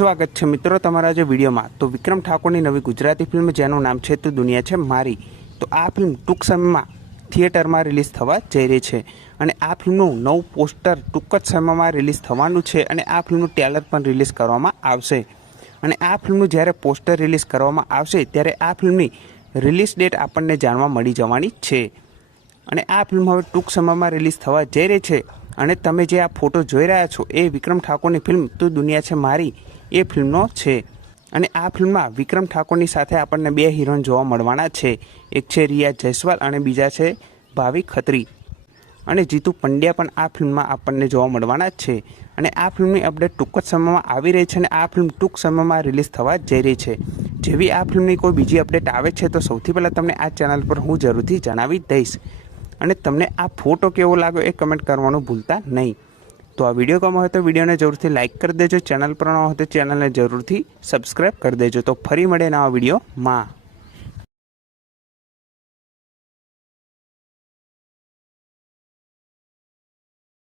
સ્વાગત છે મિત્રો તમારા જે વિડીયોમાં। તો વિક્રમ ઠાકોરની નવી ગુજરાતી ફિલ્મ જેનું નામ છે તો દુનિયા છે મારી। તો આ ફિલ્મ ટૂંક સમયમાં થિયેટરમાં રિલીઝ થવા જઈ રહી છે અને આ ફિલ્મનું નવું પોસ્ટર ટૂંક જ સમયમાં રિલીઝ થવાનું છે અને આ ફિલ્મનું ટ્રેલર પણ રિલીઝ કરવામાં આવશે। અને આ ફિલ્મનું જ્યારે પોસ્ટર રિલીઝ કરવામાં આવશે ત્યારે આ ફિલ્મની રિલીઝ ડેટ આપણને જાણવા મળી જવાની છે અને આ ફિલ્મ હવે ટૂંક સમયમાં રિલીઝ થવા જઈ રહી છે। અને તમે જે આ ફોટો જોઈ રહ્યા છો એ વિક્રમ ઠાકોરની ફિલ્મ તો દુનિયા છે મારી એ ફિલ્મનો છે। અને આ ફિલ્મમાં વિક્રમ ઠાકોરની સાથે આપણને બે હિરોઈન જોવા મળવાના છે। એક છે રિયા જયસ્વાલ અને બીજા છે ભાવિ ખત્રી અને જીતુ પંડ્યા પણ આ ફિલ્મમાં આપણને જોવા મળવાના છે। અને આ ફિલ્મની અપડેટ ટૂંક જ સમયમાં આવી રહી છે અને આ ફિલ્મ ટૂંક સમયમાં રિલીઝ થવા જઈ રહી છે। જેવી આ ફિલ્મની કોઈ બીજી અપડેટ આવે છે તો સૌથી પહેલાં તમને આ ચેનલ પર હું જરૂરથી જણાવી દઈશ। અને તમને આ ફોટો કેવો લાગ્યો એ કમેન્ટ કરવાનું ભૂલતા નહીં। તો આ વિડીયો ગમ્યો હોય તો વિડીયોને જરૂરથી લાઇક કરી દેજો, ચેનલ પર ન હોય તો ચેનલને જરૂરથી સબસ્ક્રાઈબ કરી દેજો। તો ફરી મળે નવા વિડીયોમાં।